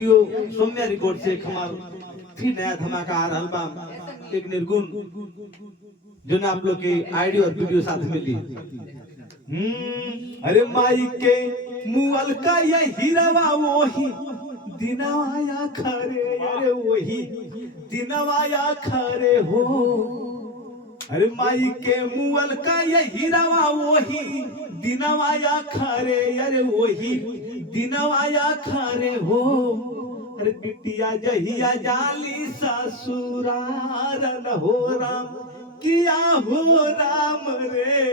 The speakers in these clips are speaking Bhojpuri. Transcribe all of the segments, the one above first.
यो सौम्या रिकॉर्ड से हमार थी नया धमाका आ रहा बा एक निर्गुण जो ना आप लोग के ऑडियो और वीडियो साथ मिली। अरे माई के मुअल का ये हीरावा वही दिनवाया खरे, अरे वही दिनवाया खरे हो। अरे माई के मुअल का ये हीरावा वही दिनवाया खरे, अरे वही दिनवाया खरे हो। अरे बिटिया जहिया जाली ससुरार न हो राम किया हो राम रे,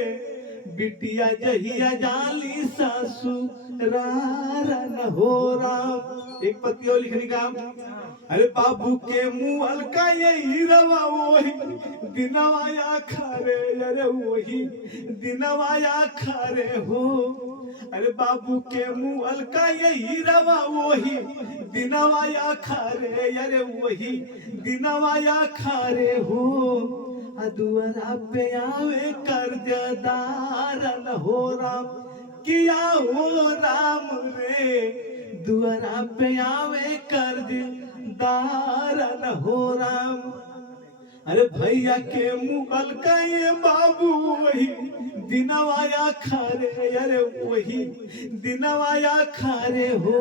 बिटिया जहिया जाली ससुरार न हो राम। एक पत्ती और लिखने का। अरे बाबू के मुअल का ये हीरावा वही दिनवाया खरे, अरे वही दिनवाया खरे हो। अरे बाबू के मुअल का ये हीरावा वही दिनवाया खरे, अरे वही दिनवाया खरे हो। दुआरा पे आवे कर्जदार न हो राम किया हो राम रे, दुआरा पे आवे कर्जदार न हो राम। अरे भैया के मुगल का ये बाबू वही दिनवाया खरे, अरे वही दिनवाया खरे हो।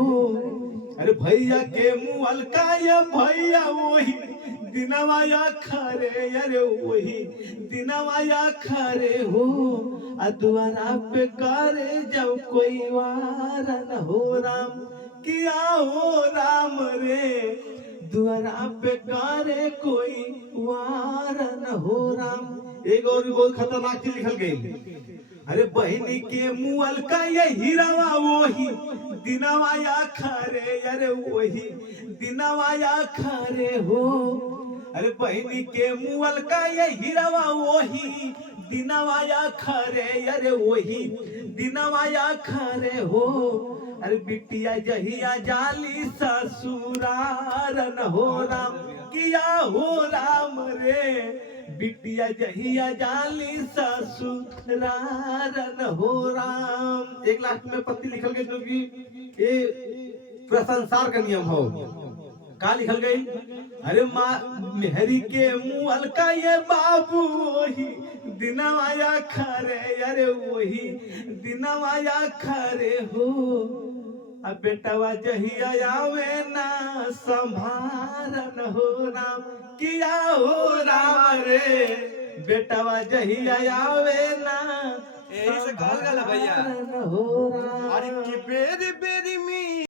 अरे भैया के मुअल का ये भैया वही दिनवाया खरे, अरे वही दिनवाया खरे हो। द्वारा पे करे जब कोई वार न हो राम किया हो राम रे, द्वारा पे करे कोई वार न हो राम। एक और भी बहुत खतरनाक चीज लिखल गई। अरे बहनी के मुअल का ये हीरावा वही दिनवाया खरे, अरे वही दिनवाया खरे हो। अरे बहनी के मुअल का ये हीरावा वही दिनवाया खरे, अरे वही दिनवाया खरे हो। अरे बिटिया जहिया जाली ससुरार न हो राम किया हो राम रे, बिटिया जहिया जाली ससुरार न हो राम। एक लास्ट में पत्ती लिखल गई जो कि ये प्रसंसार का नियम हो। का लिखल गई? अरे माँ मेहरी के मुअल का ये बाबू वही दिनवाया खरे, अरे वही दिनवाया खरे हो। अब बेटवा जहिया आवे ना संभारन हो राम किया हो राम रे, बेटवा जहिया आवे ना यही से कहल गया भैया। हो राम। अरे कि बेरी बेरी